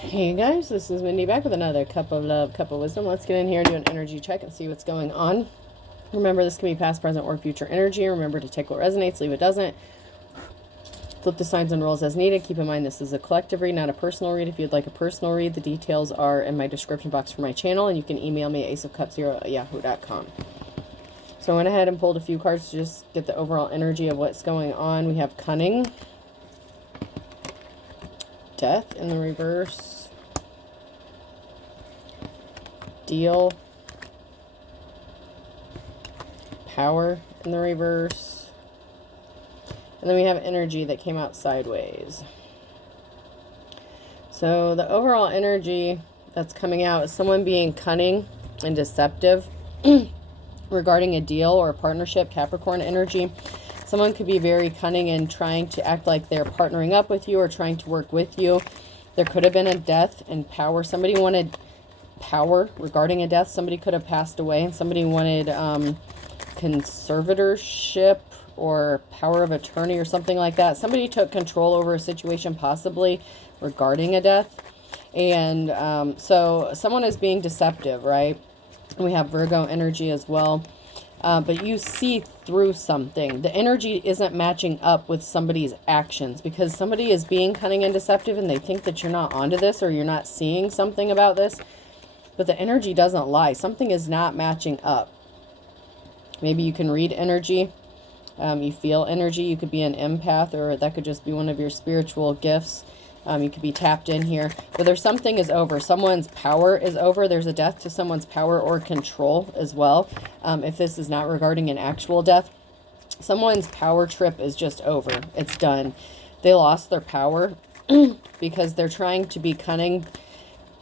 Hey guys, this is Mindy back with another cup of love, cup of wisdom. Let's get in here and do an energy check and see what's going on. Remember, this can be past, present, or future energy. Remember to take what resonates, leave what doesn't. Flip the signs and roles as needed. Keep in mind this is a collective read, not a personal read. If you'd like a personal read, the details are in my description box for my channel, and you can email me at aceofcups0@yahoo.com. So I went ahead and pulled a few cards to just get the overall energy of what's going on. We have cunning, death in the reverse, deal, power in the reverse, and then we have energy that came out sideways. So the overall energy that's coming out is someone being cunning and deceptive regarding a deal or a partnership. Capricorn energy. Someone could be very cunning and trying to act like they're partnering up with you or trying to work with you. There could have been a death and power. Somebody wanted power regarding a death. Somebody could have passed away, and somebody wanted conservatorship or power of attorney or something like that. Somebody took control over a situation, possibly regarding a death. And so someone is being deceptive, right? We have Virgo energy as well. But you see through something. The energy isn't matching up with somebody's actions because somebody is being cunning and deceptive and they think that you're not onto this or you're not seeing something about this. But the energy doesn't lie. Something is not matching up. Maybe you can read energy. You feel energy. You could be an empath, or that could just be one of your spiritual gifts. You could be tapped in here. But there's something is over. Someone's power is over. There's a death to someone's power or control as well. If this is not regarding an actual death, someone's power trip is just over. It's done. They lost their power because they're trying to be cunning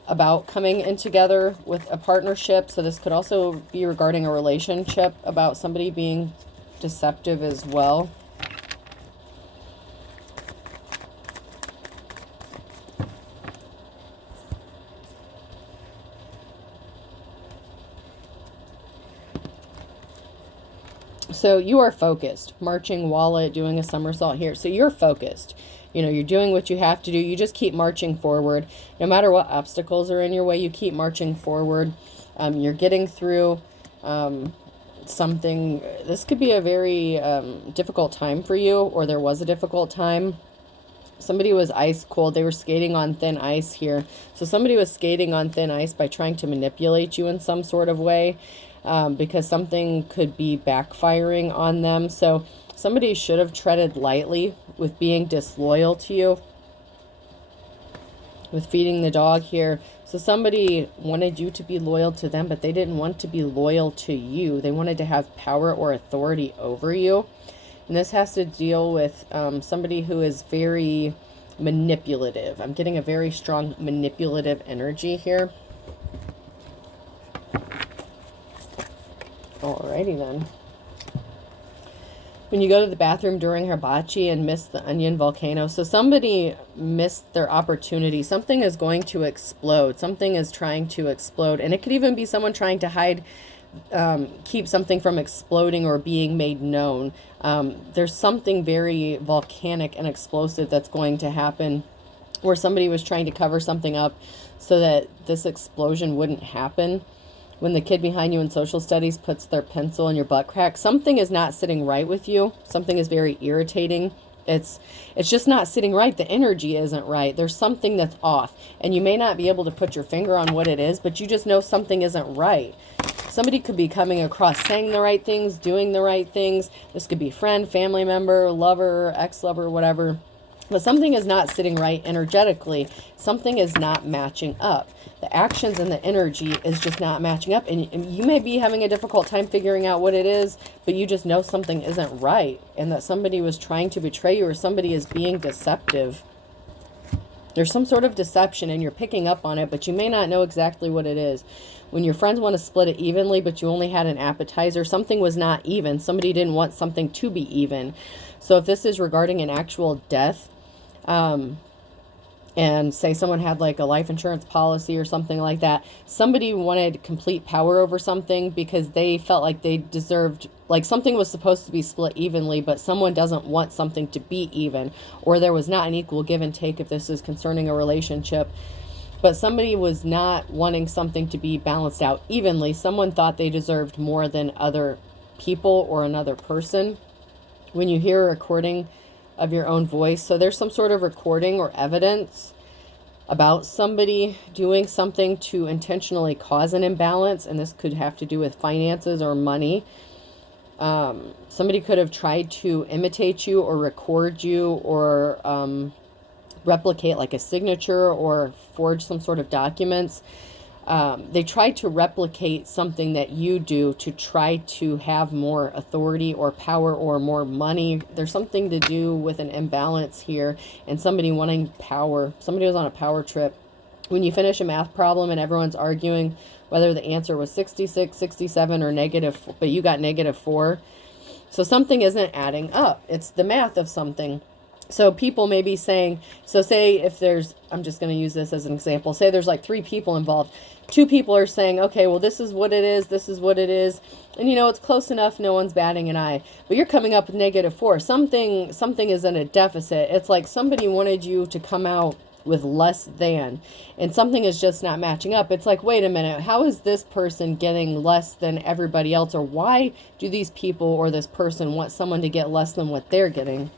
about coming in together with a partnership. So this could also be regarding a relationship, about somebody being deceptive as well. So you are focused, marching wallet, doing a somersault here. So you're focused. You know, you're doing what you have to do. You just keep marching forward. No matter what obstacles are in your way, you keep marching forward. You're getting through something. This could be a very difficult time for you, or there was a difficult time. Somebody was ice cold. They were skating on thin ice here. So somebody was skating on thin ice by trying to manipulate you in some sort of way. Because something could be backfiring on them. So somebody should have treaded lightly with being disloyal to you, with feeding the dog here. So somebody wanted you to be loyal to them, but they didn't want to be loyal to you. They wanted to have power or authority over you. And this has to deal with somebody who is very manipulative. I'm getting a very strong manipulative energy here. Alrighty then. When you go to the bathroom during hibachi and miss the onion volcano. So somebody missed their opportunity. Something is going to explode. Something is trying to explode. And it could even be someone trying to hide, keep something from exploding or being made known. There's something very volcanic and explosive that's going to happen, where somebody was trying to cover something up so that this explosion wouldn't happen. When the kid behind you in social studies puts their pencil in your butt crack, something is not sitting right with you. Something is very irritating. It's just not sitting right. The energy isn't right. There's something that's off. And you may not be able to put your finger on what it is, but you just know something isn't right. Somebody could be coming across saying the right things, doing the right things. This could be friend, family member, lover, ex-lover, whatever. But something is not sitting right energetically. Something is not matching up. The actions and the energy is just not matching up. And you may be having a difficult time figuring out what it is, but you just know something isn't right. And that somebody was trying to betray you, or somebody is being deceptive. There's some sort of deception and you're picking up on it, but you may not know exactly what it is. When your friends want to split it evenly, but you only had an appetizer, something was not even. Somebody didn't want something to be even. So if this is regarding an actual death, and say someone had like a life insurance policy or something like that, somebody wanted complete power over something because they felt like they deserved, like something was supposed to be split evenly, but someone doesn't want something to be even, or there was not an equal give and take if this is concerning a relationship. but somebody was not wanting something to be balanced out evenly. Someone thought they deserved more than other people or another person. When you hear a recording of your own voice, so there's some sort of recording or evidence about somebody doing something to intentionally cause an imbalance, and this could have to do with finances or money. Somebody could have tried to imitate you or record you or replicate like a signature or forge some sort of documents. They try to replicate something that you do to try to have more authority or power or more money. There's something to do with an imbalance here and somebody wanting power. Somebody was on a power trip. When you finish a math problem and everyone's arguing whether the answer was 66, 67, or negative, but you got -4. So something isn't adding up. It's the math of something. So people may be saying, so say if there's, I'm just going to use this as an example. Say there's like 3 people involved. 2 people are saying, okay, well, this is what it is. This is what it is. And, you know, it's close enough. No one's batting an eye. But you're coming up with -4. Something is in a deficit. It's like somebody wanted you to come out with less than, and something is just not matching up. It's like, wait a minute, how is this person getting less than everybody else? Or why do these people or this person want someone to get less than what they're getting?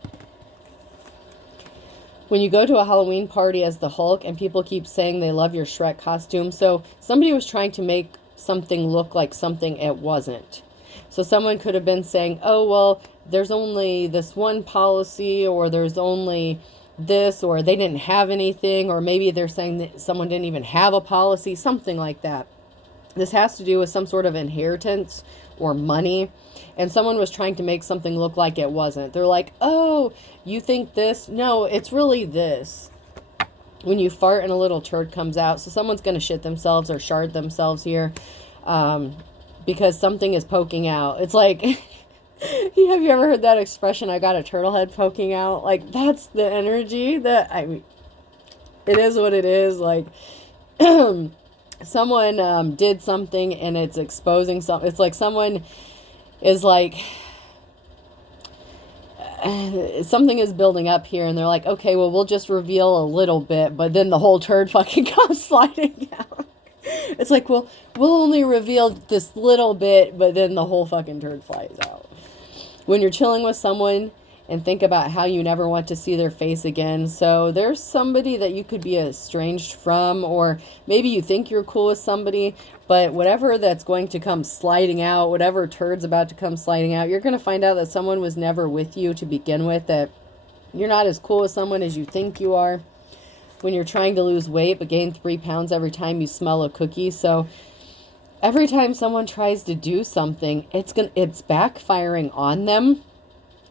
When you go to a Halloween party as the Hulk and people keep saying they love your Shrek costume, so somebody was trying to make something look like something it wasn't. So someone could have been saying, oh, well, there's only this one policy, or there's only this, or they didn't have anything, or maybe they're saying that someone didn't even have a policy, something like that. This has to do with some sort of inheritance or money. And someone was trying to make something look like it wasn't. They're like, oh, you think this? No, it's really this. When you fart and a little turd comes out. So someone's going to shit themselves or shard themselves here because something is poking out. It's like, have you ever heard that expression, I got a turtle head poking out? Like, that's the energy that, I mean, it is what it is. Like, someone did something and it's exposing something. It's like someone is like, something is building up here and they're like, okay, well, we'll just reveal a little bit, but then the whole turd fucking comes sliding out. It's like, well, we'll only reveal this little bit, but then the whole fucking turd flies out. When you're chilling with someone and think about how you never want to see their face again. So there's somebody that you could be estranged from, or maybe you think you're cool with somebody, but whatever that's going to come sliding out, whatever turd's about to come sliding out, you're going to find out that someone was never with you to begin with, that you're not as cool with someone as you think you are. When you're trying to lose weight but gain 3 pounds every time you smell a cookie. So every time someone tries to do something, it's backfiring on them.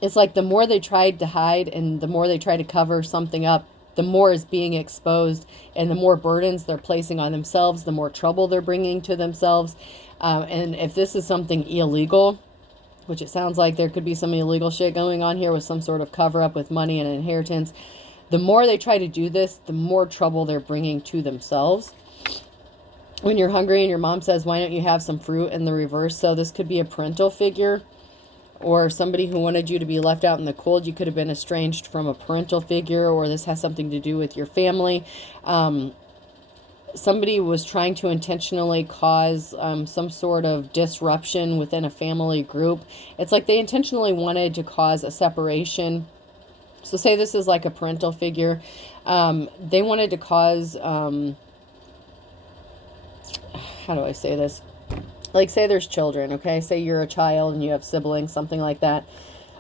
It's like the more they tried to hide and the more they try to cover something up, the more is being exposed, and the more burdens they're placing on themselves, the more trouble they're bringing to themselves. And if this is something illegal, which it sounds like there could be some illegal shit going on here with some sort of cover up with money and inheritance, the more they try to do this, the more trouble they're bringing to themselves. When you're hungry and your mom says, why don't you have some fruit, in the reverse? So this could be a parental figure or somebody who wanted you to be left out in the cold. You could have been estranged from a parental figure, or this has something to do with your family. Somebody was trying to intentionally cause some sort of disruption within a family group. It's like they intentionally wanted to cause a separation. So say this is like a parental figure. They wanted to cause, how do I say this? Like, say there's children, okay? Say you're a child and you have siblings, something like that.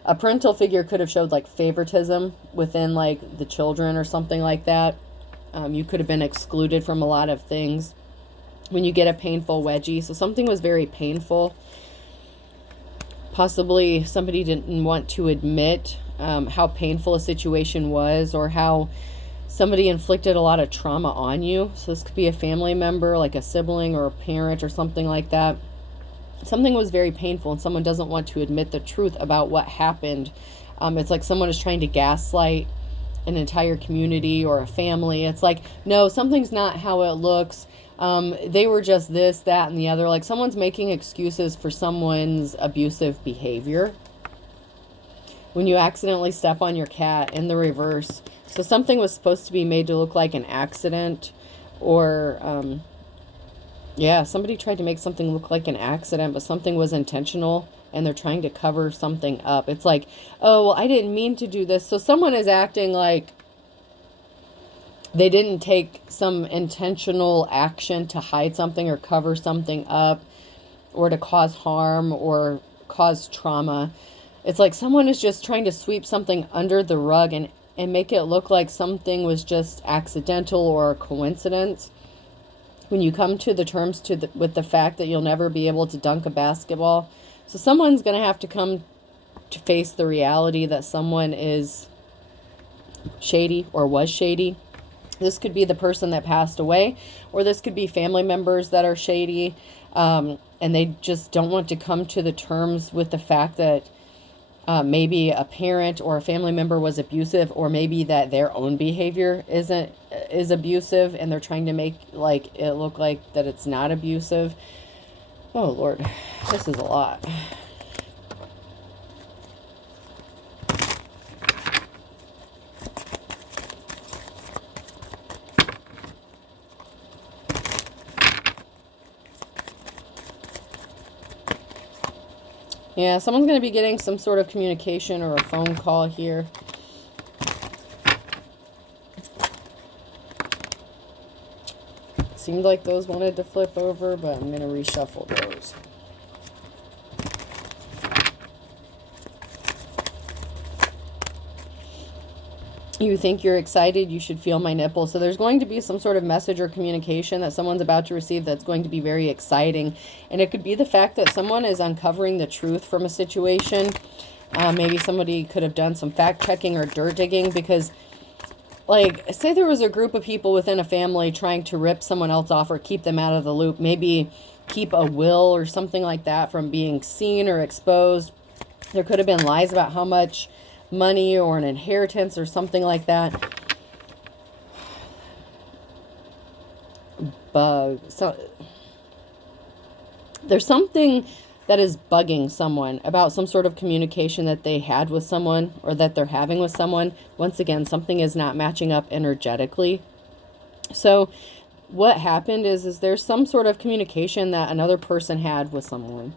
A parental figure could have showed, like, favoritism within, like, the children or something like that. You could have been excluded from a lot of things. When you get a painful wedgie, so something was very painful. Possibly somebody didn't want to admit how painful a situation was, or how somebody inflicted a lot of trauma on you. So this could be a family member, like a sibling or a parent or something like that. Something was very painful and someone doesn't want to admit the truth about what happened. It's like someone is trying to gaslight an entire community or a family. It's like, no, something's not how it looks. They were just this, that, and the other. Like someone's making excuses for someone's abusive behavior. When you accidentally step on your cat, in the reverse. So something was supposed to be made to look like an accident, Or, yeah, somebody tried to make something look like an accident, but something was intentional and they're trying to cover something up. It's like, oh, well, I didn't mean to do this. So someone is acting like they didn't take some intentional action to hide something or cover something up or to cause harm or cause trauma. It's like someone is just trying to sweep something under the rug and make it look like something was just accidental or a coincidence. When you come to the terms with the fact that you'll never be able to dunk a basketball. So someone's going to have to come to face the reality that someone is shady or was shady. This could be the person that passed away, or this could be family members that are shady, and they just don't want to come to the terms with the fact that maybe a parent or a family member was abusive, or maybe that their own behavior is abusive, and they're trying to make like it look like that it's not abusive. Oh Lord, this is a lot. Yeah, someone's going to be getting some sort of communication or a phone call here. Seemed like those wanted to flip over, but I'm going to reshuffle those. You think you're excited, you should feel my nipple. So there's going to be some sort of message or communication that someone's about to receive that's going to be very exciting. And it could be the fact that someone is uncovering the truth from a situation. Maybe somebody could have done some fact checking or dirt digging, because like, say there was a group of people within a family trying to rip someone else off or keep them out of the loop. Maybe keep a will or something like that from being seen or exposed. There could have been lies about how much money or an inheritance or something like that. So there's something that is bugging someone about some sort of communication that they had with someone or that they're having with someone. Once again, something is not matching up energetically. So what happened is there's some sort of communication that another person had with someone.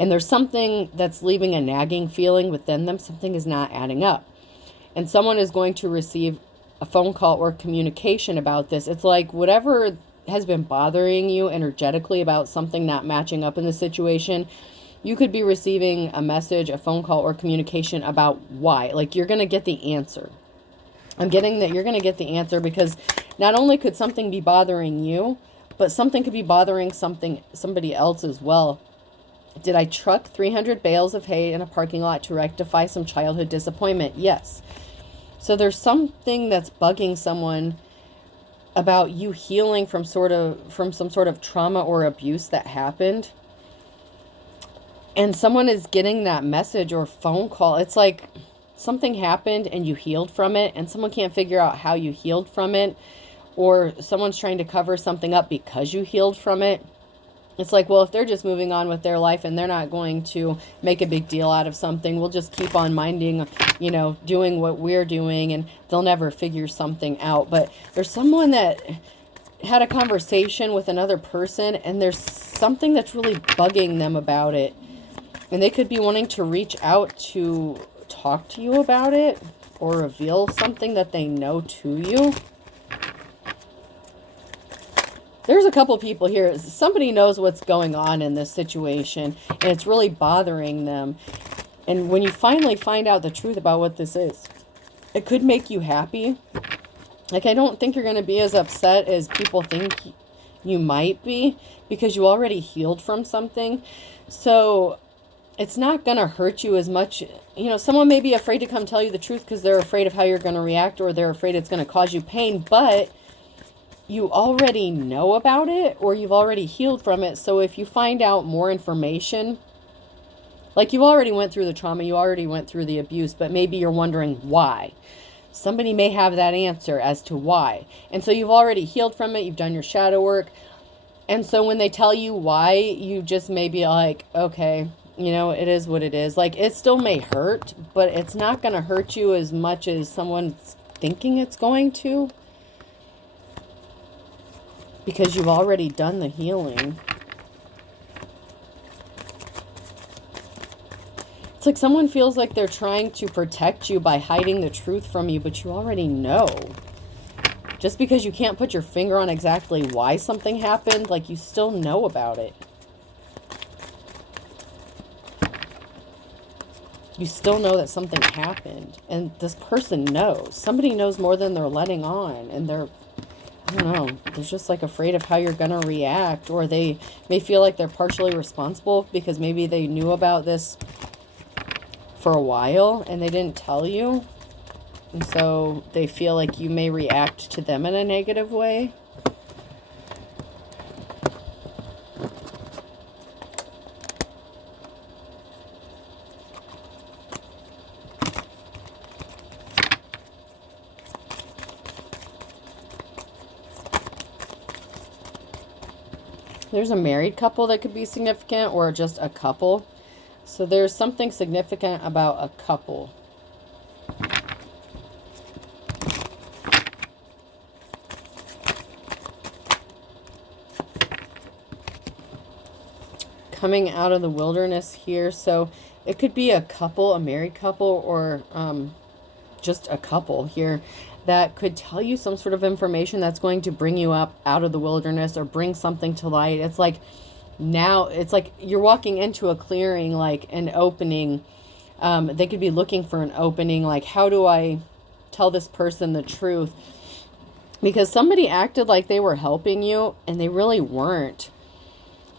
And there's something that's leaving a nagging feeling within them. Something is not adding up. And someone is going to receive a phone call or communication about this. It's like whatever has been bothering you energetically about something not matching up in the situation, you could be receiving a message, a phone call, or communication about why. Like, you're going to get the answer. I'm getting that you're going to get the answer, because not only could something be bothering you, but something could be bothering somebody else as well. Did I truck 300 bales of hay in a parking lot to rectify some childhood disappointment? Yes. So there's something that's bugging someone about you healing from some sort of trauma or abuse that happened. And someone is getting that message or phone call. It's like something happened and you healed from it, and someone can't figure out how you healed from it, or someone's trying to cover something up because you healed from it. It's like, well, if they're just moving on with their life and they're not going to make a big deal out of something, we'll just keep on minding, doing what we're doing, and they'll never figure something out. But there's someone that had a conversation with another person, and there's something that's really bugging them about it. And they could be wanting to reach out to talk to you about it or reveal something that they know to you. There's a couple people here. Somebody knows what's going on in this situation, and it's really bothering them. And when you finally find out the truth about what this is, it could make you happy. Like, I don't think you're going to be as upset as people think you might be, because you already healed from something. So it's not going to hurt you as much. Someone may be afraid to come tell you the truth because they're afraid of how you're going to react, or they're afraid it's going to cause you pain, but you already know about it, or you've already healed from it. So if you find out more information, like, you already went through the trauma, you already went through the abuse, but maybe you're wondering why. Somebody may have that answer as to why. And so you've already healed from it, you've done your shadow work. And so when they tell you why, you just may be like, okay, it is what it is. Like, it still may hurt, but it's not going to hurt you as much as someone's thinking it's going to. because you've already done the healing. It's like someone feels like they're trying to protect you by hiding the truth from you, but you already know. Just because you can't put your finger on exactly why something happened, like you still know about it. You still know that something happened. And this person knows. Somebody knows more than they're letting on. And they're, I don't know, they're just like afraid of how you're going to react. Or they may feel like they're partially responsible because maybe they knew about this for a while and they didn't tell you. And so they feel like you may react to them in a negative way. There's a married couple that could be significant, or just a couple. So there's something significant about a couple. Coming out of the wilderness here. So it could be a couple, a married couple, or just a couple here that could tell you some sort of information that's going to bring you up out of the wilderness or bring something to light. It's like now, it's like you're walking into a clearing, like an opening. They could be looking for an opening, like, how do I tell this person the truth? Because somebody acted like they were helping you and they really weren't.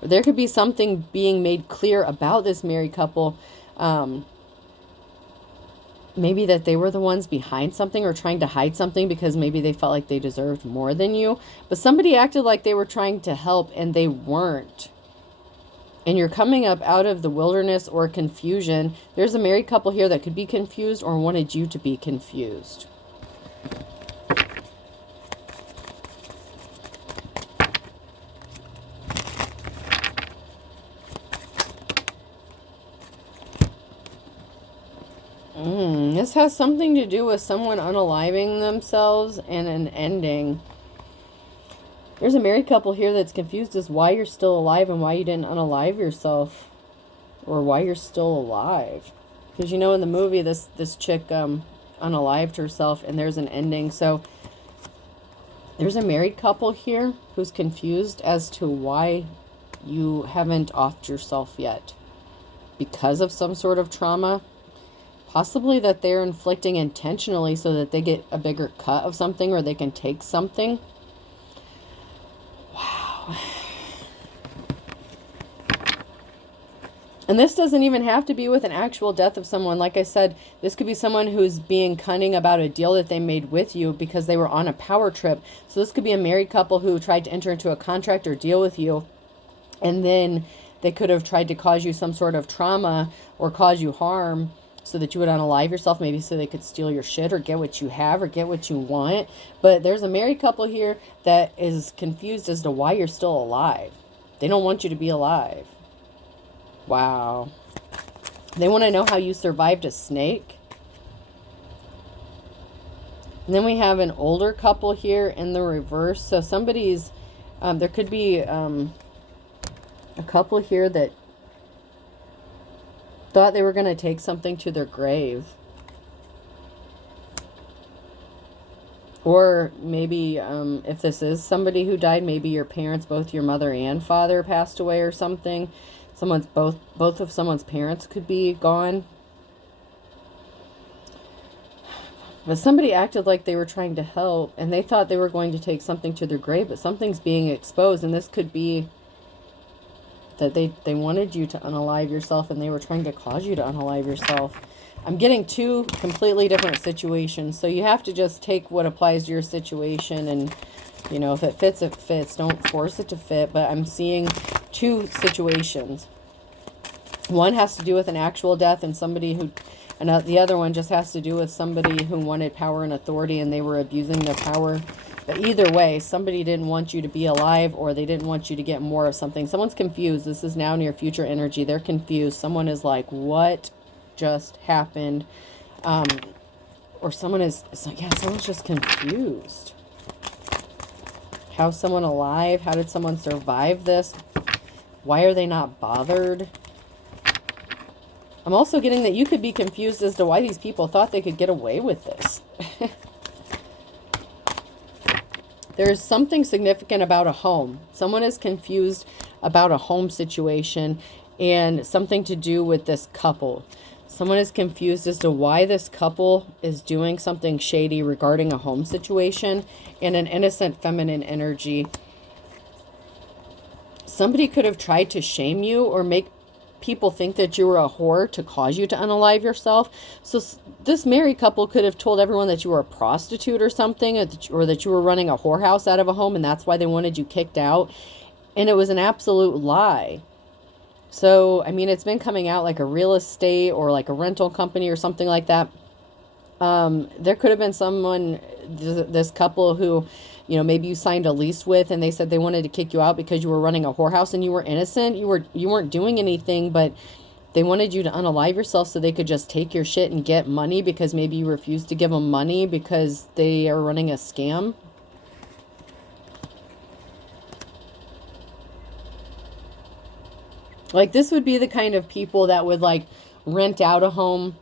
There could be something being made clear about this married couple. Maybe that they were the ones behind something or trying to hide something because maybe they felt like they deserved more than you. But somebody acted like they were trying to help and they weren't. And you're coming up out of the wilderness or confusion. There's a married couple here that could be confused or wanted you to be confused. This has something to do with someone unaliving themselves and an ending. There's a married couple here that's confused as why you're still alive and why you didn't unalive yourself. Or why you're still alive. Because you know in the movie this chick unalived herself and there's an ending. So there's a married couple here who's confused as to why you haven't offed yourself yet. Because of some sort of trauma. Possibly that they're inflicting intentionally so that they get a bigger cut of something or they can take something. Wow. And this doesn't even have to be with an actual death of someone. Like I said, this could be someone who's being cunning about a deal that they made with you because they were on a power trip. So this could be a married couple who tried to enter into a contract or deal with you. And then they could have tried to cause you some sort of trauma or cause you harm so that you would unalive yourself, maybe so they could steal your shit or get what you have or get what you want. But there's a married couple here that is confused as to why you're still alive. They don't want you to be alive. Wow. They want to know how you survived a snake. And then we have an older couple here in the reverse. So somebody's, there could be a couple here that thought they were going to take something to their grave. Or maybe if this is somebody who died, maybe your parents, both your mother and father passed away or something. Both of someone's parents could be gone. But somebody acted like they were trying to help and they thought they were going to take something to their grave, but something's being exposed, and this could be that they wanted you to unalive yourself and they were trying to cause you to unalive yourself. I'm getting two completely different situations. So you have to just take what applies to your situation and, you know, if it fits, it fits. Don't force it to fit. But I'm seeing two situations. One has to do with an actual death and somebody who, and the other one just has to do with somebody who wanted power and authority and they were abusing their power. But either way, somebody didn't want you to be alive or they didn't want you to get more of something. Someone's confused. This is now near future energy. They're confused. Someone is like, what just happened? Or someone is, yeah, someone's just confused. How's someone alive? How did someone survive this? Why are they not bothered? I'm also getting that you could be confused as to why these people thought they could get away with this. There's something significant about a home. Someone is confused about a home situation and something to do with this couple. Someone is confused as to why this couple is doing something shady regarding a home situation and an innocent feminine energy. Somebody could have tried to shame you or make people think that you were a whore to cause you to unalive yourself. So this married couple could have told everyone that you were a prostitute or something, or that you were running a whorehouse out of a home and that's why they wanted you kicked out. And it was an absolute lie. So, I mean, it's been coming out like a real estate or like a rental company or something like that. There could have been someone, this couple who, you know, maybe you signed a lease with and they said they wanted to kick you out because you were running a whorehouse and you were innocent. You weren't doing anything, but they wanted you to unalive yourself so they could just take your shit and get money because maybe you refused to give them money because they are running a scam. Like, this would be the kind of people that would, like, rent out a home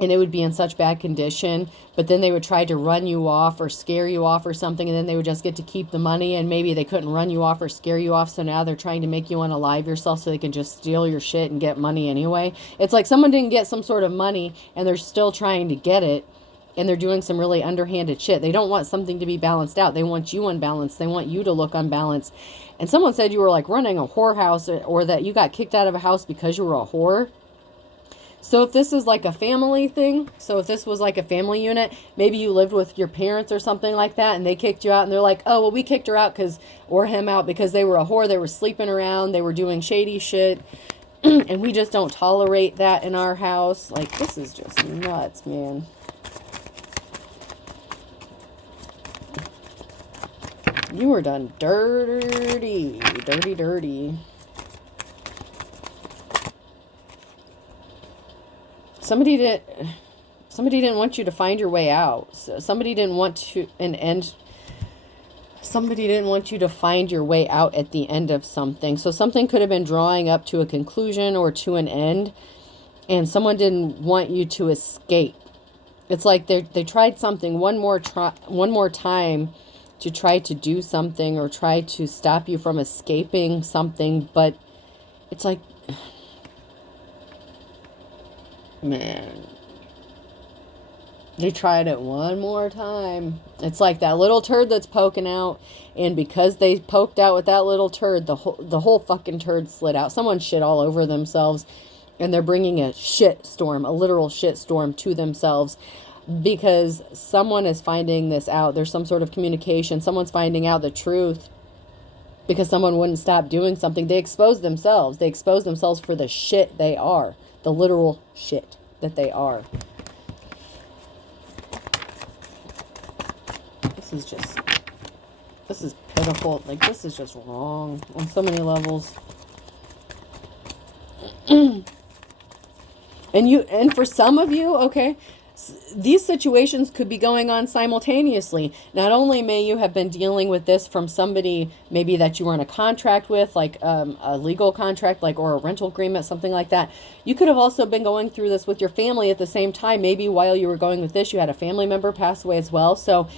and it would be in such bad condition, but then they would try to run you off or scare you off or something, and then they would just get to keep the money, and maybe they couldn't run you off or scare you off, so now they're trying to make you unalive yourself so they can just steal your shit and get money anyway. It's like someone didn't get some sort of money, and they're still trying to get it, and they're doing some really underhanded shit. They don't want something to be balanced out. They want you unbalanced. They want you to look unbalanced. And someone said you were like running a whorehouse, or that you got kicked out of a house because you were a whore. So if this is like a family thing, so if this was like a family unit, maybe you lived with your parents or something like that, and they kicked you out, and they're like, oh, well, we kicked her out or him out because they were a whore. They were sleeping around. They were doing shady shit. And we just don't tolerate that in our house. Like, this is just nuts, man. You were done dirty, dirty, dirty. Somebody didn't want you to find your way out. Somebody didn't want you to find your way out at the end of something. So something could have been drawing up to a conclusion or to an end, and someone didn't want you to escape. It's like they tried something one more time to try to do something or try to stop you from escaping something, but it's like, man, they tried it one more time. It's like that little turd that's poking out, and because they poked out with that little turd, the whole fucking turd slid out. Someone shit all over themselves, and they're bringing a shit storm, a literal shit storm to themselves, because someone is finding this out. There's some sort of communication. Someone's finding out the truth because someone wouldn't stop doing something. They exposed themselves. They exposed themselves for the shit they are. The literal shit that they are. This is pitiful. Like, this is just wrong on so many levels. And for some of you, okay, these situations could be going on simultaneously. Not only may you have been dealing with this from somebody maybe that you were in a contract with, like a legal contract, like, or a rental agreement, something like that. You could have also been going through this with your family at the same time. Maybe while you were going with this, you had a family member pass away as well. So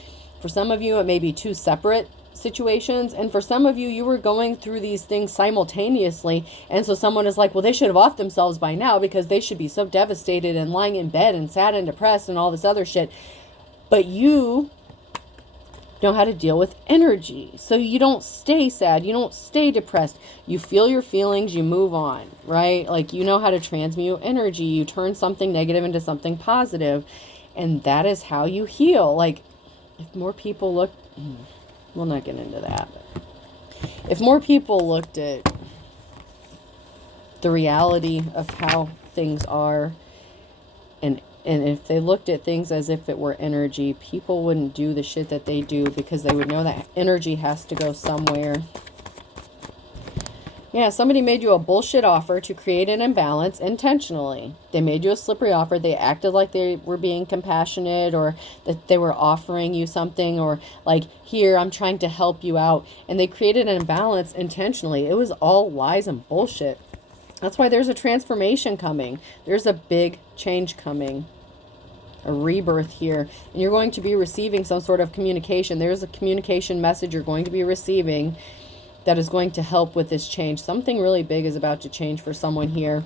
for some of you, it may be two separate situations, and for some of you, you were going through these things simultaneously, and so someone is like, well, they should have offed themselves by now because they should be so devastated and lying in bed and sad and depressed and all this other shit. But you know how to deal with energy, so you don't stay sad, you don't stay depressed, you feel your feelings, you move on, right? Like, you know how to transmute energy, you turn something negative into something positive, and that is how you heal. Like, if more people look, we'll not get into that. If more people looked at the reality of how things are, and if they looked at things as if it were energy, people wouldn't do the shit that they do because they would know that energy has to go somewhere. Yeah, somebody made you a bullshit offer to create an imbalance intentionally. They made you a slippery offer. They acted like they were being compassionate, or that they were offering you something, or like, here, I'm trying to help you out. And they created an imbalance intentionally. It was all lies and bullshit. That's why there's a transformation coming. There's a big change coming. A rebirth here. And you're going to be receiving some sort of communication. There's a communication message you're going to be receiving that is going to help with this change. Something really big is about to change for someone here.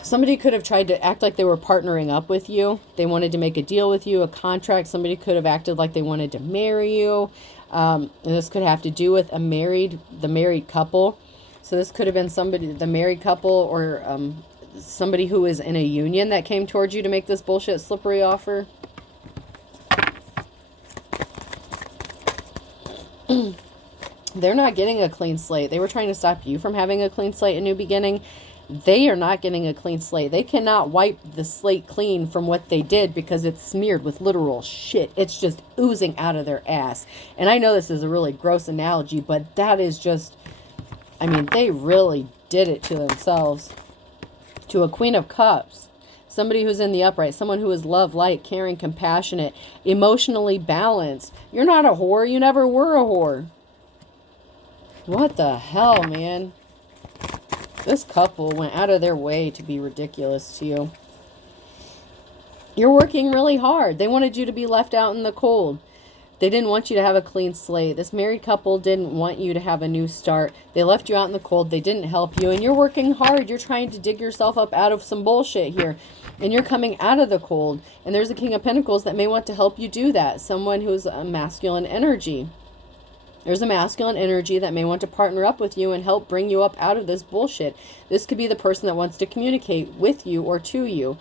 Somebody could have tried to act like they were partnering up with you. They wanted to make a deal with you, a contract. Somebody could have acted like they wanted to marry you. And this could have to do with the married couple. So this could have been somebody, the married couple, or somebody who is in a union that came towards you to make this bullshit slippery offer. They're not getting a clean slate. They were trying to stop you from having a clean slate, a new beginning. They are not getting a clean slate. They cannot wipe the slate clean from what they did because it's smeared with literal shit. It's just oozing out of their ass. And I know this is a really gross analogy, but that is just, I mean, they really did it to themselves. To a Queen of Cups. Somebody who's in the upright. Someone who is love, light, caring, compassionate, emotionally balanced. You're not a whore. You never were a whore. What the hell, man? This couple went out of their way to be ridiculous to you. You're working really hard. They wanted you to be left out in the cold. They didn't want you to have a clean slate. This married couple didn't want you to have a new start. They left you out in the cold. They didn't help you. And you're working hard. You're trying to dig yourself up out of some bullshit here. And you're coming out of the cold. And there's a King of Pentacles that may want to help you do that. Someone who's a masculine energy. There's a masculine energy that may want to partner up with you and help bring you up out of this bullshit. This could be the person that wants to communicate with you or to you.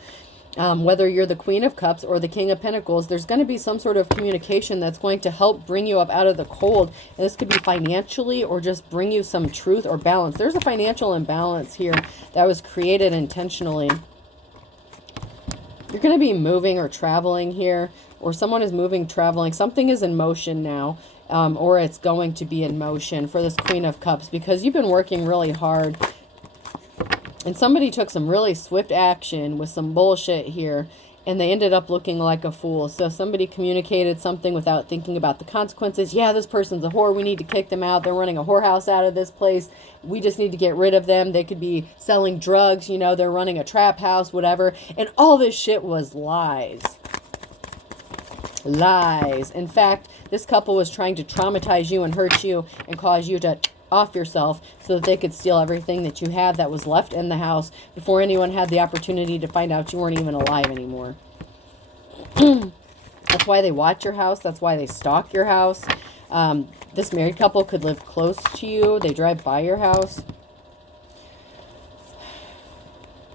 Whether you're the Queen of Cups or the King of Pentacles, there's going to be some sort of communication that's going to help bring you up out of the cold. And this could be financially or just bring you some truth or balance. There's a financial imbalance here that was created intentionally. You're going to be moving or traveling here, or someone is moving, traveling. Something is in motion now. Or it's going to be in motion for this Queen of Cups because you've been working really hard. And somebody took some really swift action with some bullshit here, and they ended up looking like a fool. So somebody communicated something without thinking about the consequences. Yeah, this person's a whore. We need to kick them out. They're running a whorehouse out of this place. We just need to get rid of them. They could be selling drugs. You know, they're running a trap house, whatever. And all this shit was lies. Lies. In fact, this couple was trying to traumatize you and hurt you and cause you to off yourself so that they could steal everything that you have that was left in the house before anyone had the opportunity to find out you weren't even alive anymore. That's why they watch your house. That's why they stalk your house. This married couple could live close to you. They drive by your house.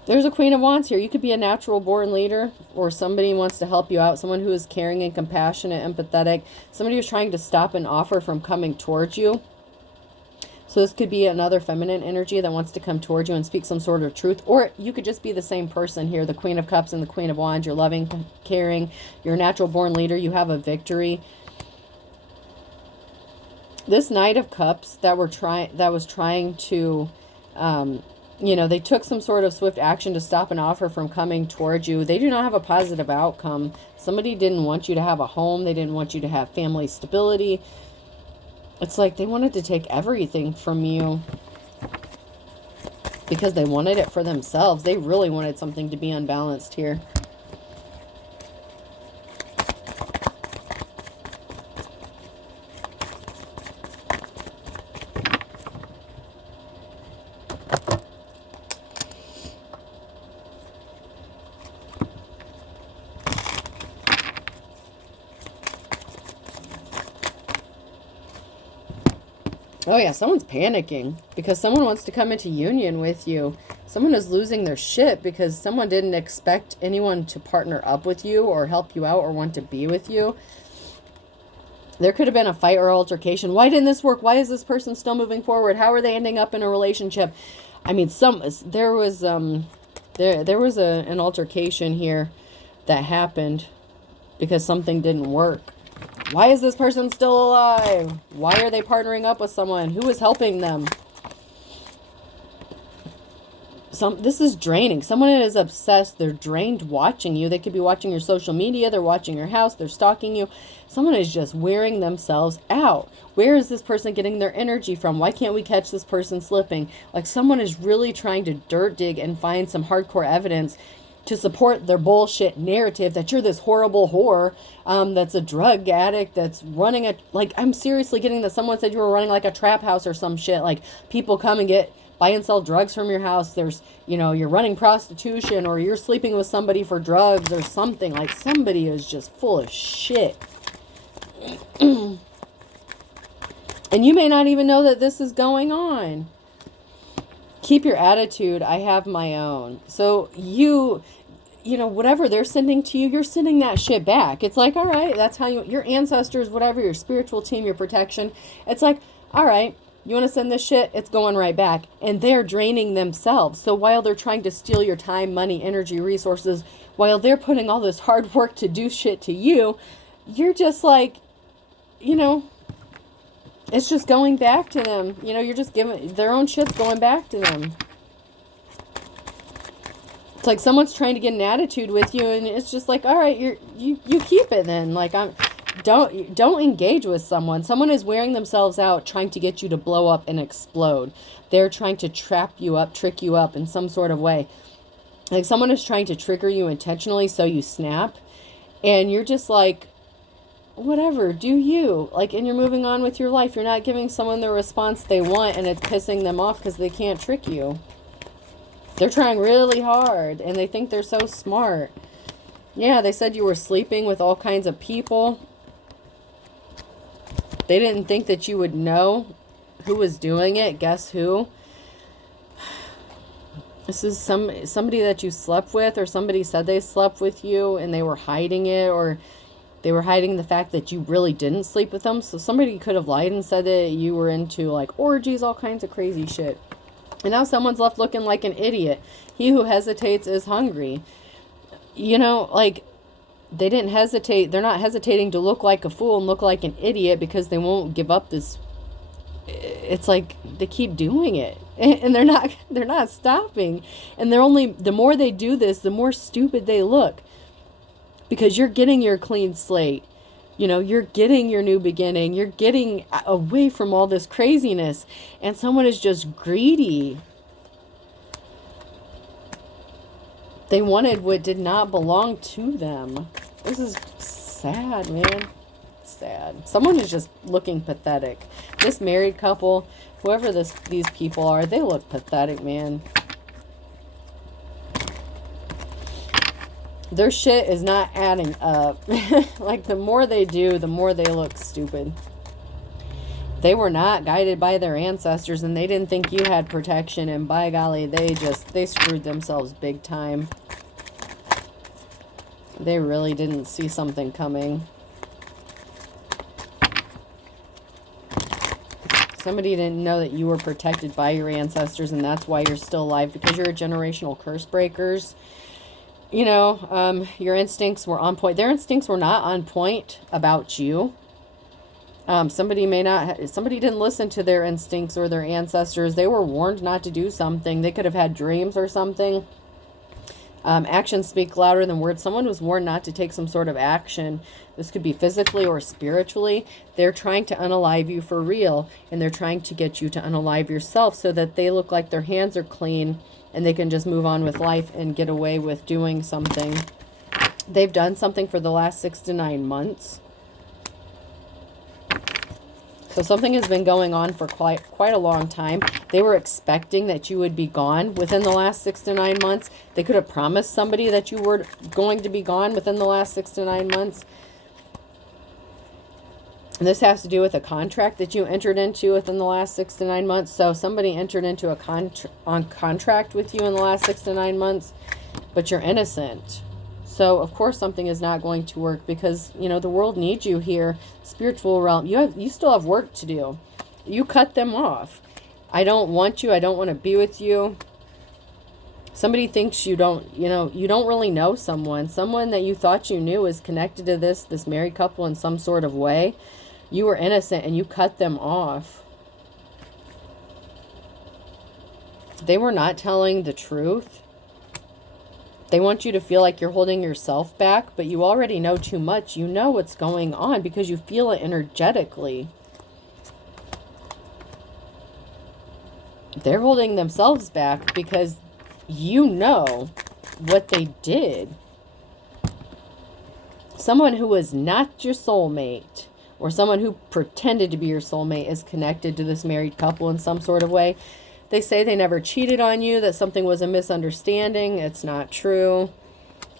There's a Queen of Wands here. You could be a natural born leader, or somebody wants to help you out. Someone who is caring and compassionate, empathetic. Somebody who's trying to stop an offer from coming towards you. So this could be another feminine energy that wants to come towards you and speak some sort of truth. Or you could just be the same person here, the Queen of Cups and the Queen of Wands. You're loving, caring. You're a natural born leader. You have a victory. This Knight of Cups that was trying to... you know, they took some sort of swift action to stop an offer from coming towards you. They do not have a positive outcome. Somebody didn't want you to have a home. They didn't want you to have family stability. It's like they wanted to take everything from you because they wanted it for themselves. They really wanted something to be unbalanced here. Oh yeah, someone's panicking because someone wants to come into union with you. Someone is losing their shit because someone didn't expect anyone to partner up with you or help you out or want to be with you. There could have been a fight or altercation. Why didn't this work? Why is this person still moving forward? How are they ending up in a relationship? I mean, there was an altercation here that happened because something didn't work. Why is this person still alive? Why are they partnering up with someone? Who is helping them? This is draining. Someone is obsessed. They're drained watching you. They could be watching your social media. They're watching your house. They're stalking you. Someone is just wearing themselves out. Where is this person getting their energy from? Why can't we catch this person slipping? Like, someone is really trying to dirt dig and find some hardcore evidence to support their bullshit narrative that you're this horrible whore, that's a drug addict, that's running like, I'm seriously getting that someone said you were running like a trap house or some shit. Like, people come and buy and sell drugs from your house. There's, you're running prostitution, or you're sleeping with somebody for drugs or something. Like, somebody is just full of shit. And you may not even know that this is going on. Keep your attitude. I have my own. So whatever they're sending to you, you're sending that shit back. It's like, all right, that's how your ancestors, whatever, your spiritual team, your protection. It's like, all right, you want to send this shit? It's going right back. And they're draining themselves. So while they're trying to steal your time, money, energy, resources, while they're putting all this hard work to do shit to you, you're just like, it's just going back to them. You're just giving their own shit's going back to them. It's like someone's trying to get an attitude with you, and it's just like, all right, you keep it then. Like, don't engage with someone. Someone is wearing themselves out trying to get you to blow up and explode. They're trying to trap you up, trick you up in some sort of way. Like, someone is trying to trigger you intentionally so you snap, and you're just like, whatever, do you. Like, and you're moving on with your life. You're not giving someone the response they want, and it's pissing them off because they can't trick you. They're trying really hard, and they think they're so smart. Yeah, they said you were sleeping with all kinds of people. They didn't think that you would know who was doing it. Guess who? This is somebody that you slept with, or somebody said they slept with you and they were hiding it, or they were hiding the fact that you really didn't sleep with them. So somebody could have lied and said that you were into like orgies, all kinds of crazy shit. And now someone's left looking like an idiot. He who hesitates is hungry. Like, they didn't hesitate. They're not hesitating to look like a fool and look like an idiot because they won't give up this. It's like they keep doing it, and they're not stopping. And the more they do this, the more stupid they look, because you're getting your clean slate. You're getting your new beginning. You're getting away from all this craziness, and someone is just greedy. They wanted what did not belong to them. This is sad, man. Sad. Someone is just looking pathetic. This married couple, whoever these people are, they look pathetic, man. Their shit is not adding up. Like, the more they do, the more they look stupid. They were not guided by their ancestors, and they didn't think you had protection, and by golly, they screwed themselves big time. They really didn't see something coming. Somebody didn't know that you were protected by your ancestors, and that's why you're still alive, because you're a generational curse breakers. Your instincts were on point. Their instincts were not on point about you. Somebody didn't listen to their instincts or their ancestors. They were warned not to do something. They could have had dreams or something. Actions speak louder than words. Someone was warned not to take some sort of action. This could be physically or spiritually. They're trying to unalive you for real, and they're trying to get you to unalive yourself so that they look like their hands are clean and they can just move on with life and get away with doing something. They've done something for the last 6 to 9 months. So something has been going on for quite a long time. They were expecting that you would be gone within the last 6 to 9 months. They could have promised somebody that you were going to be gone within the last 6 to 9 months. And this has to do with a contract that you entered into within the last 6 to 9 months. So somebody entered into a contract with you in the last 6 to 9 months, but you're innocent. So, of course, something is not going to work because, the world needs you here. Spiritual realm. You still have work to do. You cut them off. I don't want you. I don't want to be with you. Somebody thinks you don't, you don't really know someone. Someone that you thought you knew is connected to this married couple in some sort of way. You were innocent and you cut them off. They were not telling the truth. They want you to feel like you're holding yourself back, but you already know too much. You know what's going on because you feel it energetically. They're holding themselves back because you know what they did. Someone who was not your soulmate, or someone who pretended to be your soulmate, is connected to this married couple in some sort of way. They say they never cheated on you, that something was a misunderstanding. It's not true.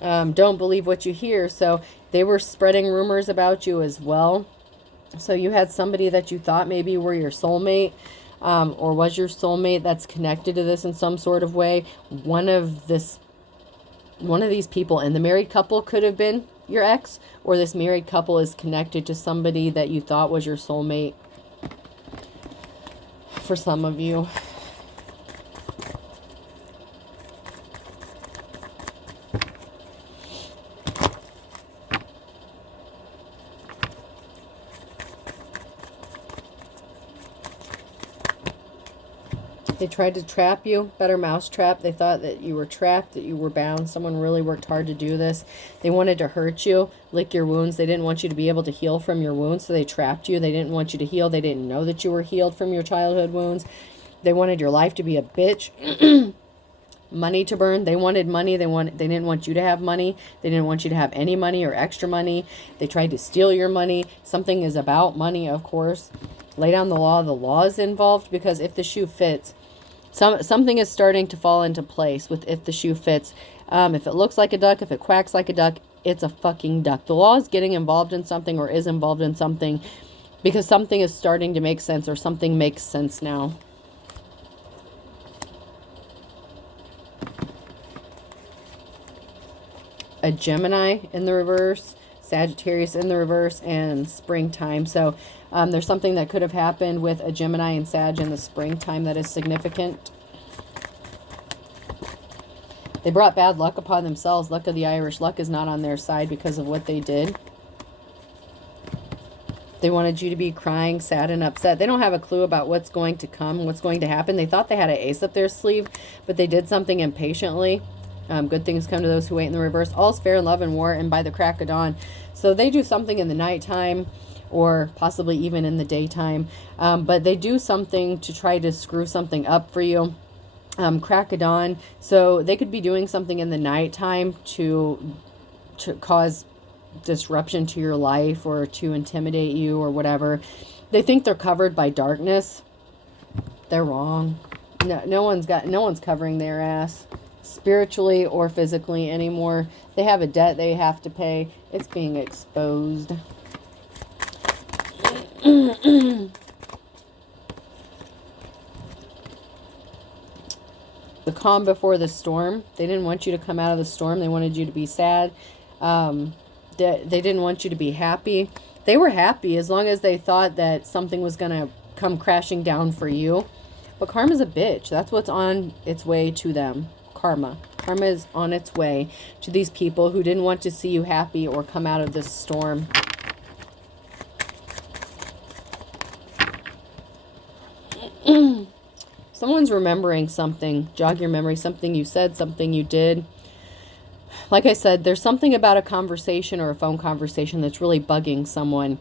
Don't believe what you hear. So they were spreading rumors about you as well. So you had somebody that you thought maybe were your soulmate, or was your soulmate, that's connected to this in some sort of way. One of these people, and the married couple could have been your ex, or this married couple is connected to somebody that you thought was your soulmate for some of you. They tried to trap you, better mousetrap. They thought that you were trapped, that you were bound. Someone really worked hard to do this. They wanted to hurt you, lick your wounds. They didn't want you to be able to heal from your wounds, so they trapped you. They didn't want you to heal. They didn't know that you were healed from your childhood wounds. They wanted your life to be a bitch. Money to burn. They wanted money. They didn't want you to have money. They didn't want you to have any money or extra money. They tried to steal your money. Something is about money, of course. Lay down the law. The law is involved, because if the shoe fits, something is starting to fall into place with if the shoe fits. If it looks like a duck, if it quacks like a duck, it's a fucking duck. The law is getting involved in something, or is involved in something, because something is starting to make sense, or something makes sense now. A Gemini in the reverse, Sagittarius in the reverse, and springtime. So there's something that could have happened with a Gemini and Sag in the springtime that is significant. They brought bad luck upon themselves. Luck of the Irish. Luck is not on their side because of what they did. They wanted you to be crying, sad, and upset. They don't have a clue about what's going to come, what's going to happen. They thought they had an ace up their sleeve, but they did something impatiently. Good things come to those who wait in the reverse. All's fair in love and war, and by the crack of dawn. So they do something in the nighttime, or possibly even in the daytime. But they do something to try to screw something up for you. Crack of dawn. So they could be doing something in the nighttime to cause disruption to your life, or to intimidate you, or whatever. They think they're covered by darkness. They're wrong. No one's covering their ass, spiritually or physically, anymore. They have a debt they have to pay. It's being exposed. The calm before the storm. They didn't want you to come out of the storm. They wanted you to be sad. They didn't want you to be happy. They were happy as long as they thought that something was going to come crashing down for you. But karma's a bitch. That's what's on its way to them. Karma. Karma is on its way to these people who didn't want to see you happy or come out of this storm. Someone's remembering something. Jog your memory. Something you said, something you did. Like I said, there's something about a conversation or a phone conversation that's really bugging someone.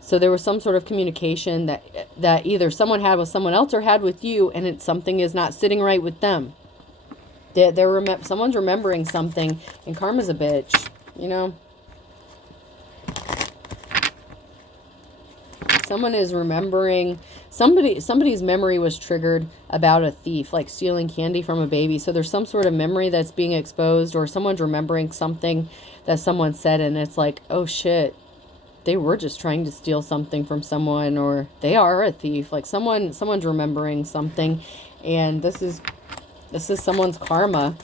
So there was some sort of communication that either someone had with someone else or had with you, and something is not sitting right with them. Someone's remembering something, and karma's a bitch, you know. Someone is remembering, somebody's memory was triggered about a thief, like stealing candy from a baby. So there's some sort of memory that's being exposed, or someone's remembering something that someone said, and it's like, oh shit, they were just trying to steal something from someone, or they are a thief. Like someone's remembering something, and this is someone's karma.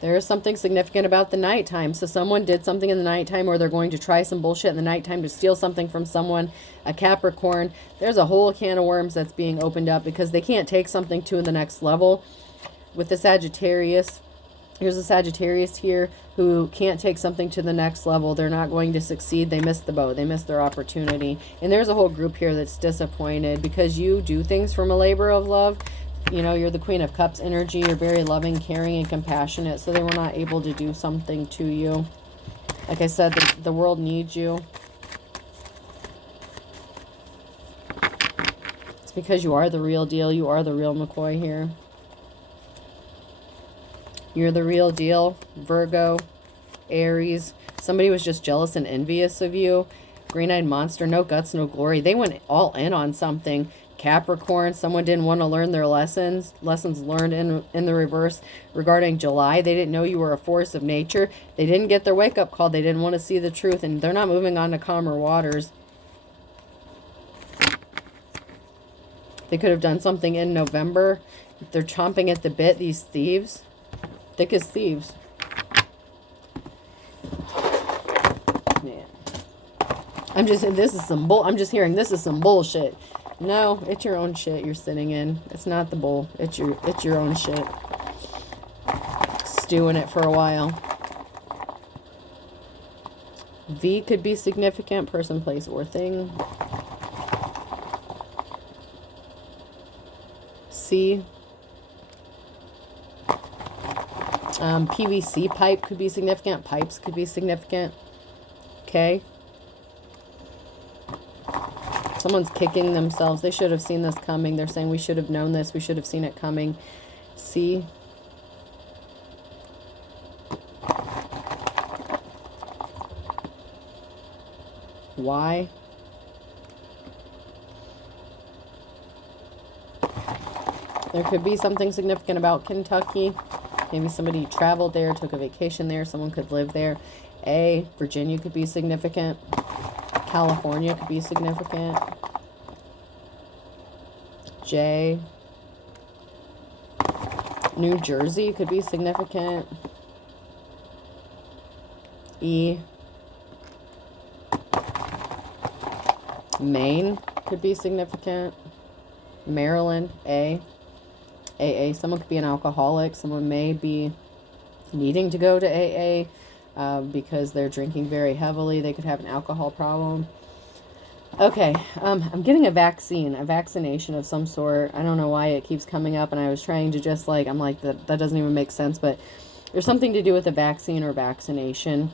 There is something significant about the nighttime. So someone did something in the nighttime, or they're going to try some bullshit in the nighttime to steal something from someone. A Capricorn. There's a whole can of worms that's being opened up because they can't take something to the next level. With the Sagittarius, here's a Sagittarius here who can't take something to the next level. They're not going to succeed. They missed the boat. They missed their opportunity. And there's a whole group here that's disappointed because you do things from a labor of love. You know, you're the Queen of Cups energy. You're very loving, caring, and compassionate. So they were not able to do something to you. Like I said, the world needs you. It's because you are the real deal. You are the real McCoy here. You're the real deal. Virgo, Aries. Somebody was just jealous and envious of you. Green-eyed monster. No guts, no glory. They went all in on something. Capricorn. Someone didn't want to learn their lessons. Lessons learned in the reverse. Regarding July, they didn't know you were a force of nature. They didn't get their wake-up call. They didn't want to see the truth. And they're not moving on to calmer waters. They could have done something in November. They're chomping at the bit, these thieves. Thick as thieves. Man. I'm just hearing this is some bullshit. No, it's your own shit you're sitting in. It's not the bull. It's your own shit. Stew in it for a while. V could be significant. Person, place, or thing. C. PVC pipe could be significant. Pipes could be significant. Okay. Someone's kicking themselves. They should have seen this coming. They're saying we should have known this. We should have seen it coming. C. Y. There could be something significant about Kentucky. Maybe somebody traveled there, took a vacation there. Someone could live there. A. Virginia could be significant. California could be significant. J. New Jersey could be significant. E. Maine could be significant. Maryland. A. AA. Someone could be an alcoholic. Someone may be needing to go to AA because they're drinking very heavily. They could have an alcohol problem. Okay, I'm getting a vaccination of some sort. I don't know why it keeps coming up, and I was trying to just like, I'm like, that doesn't even make sense, but there's something to do with a vaccine or vaccination.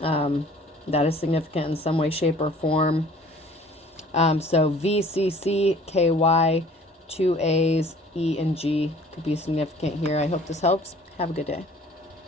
That is significant in some way, shape, or form. So VCC, KY, 2 A's, E and G could be significant here. I hope this helps. Have a good day.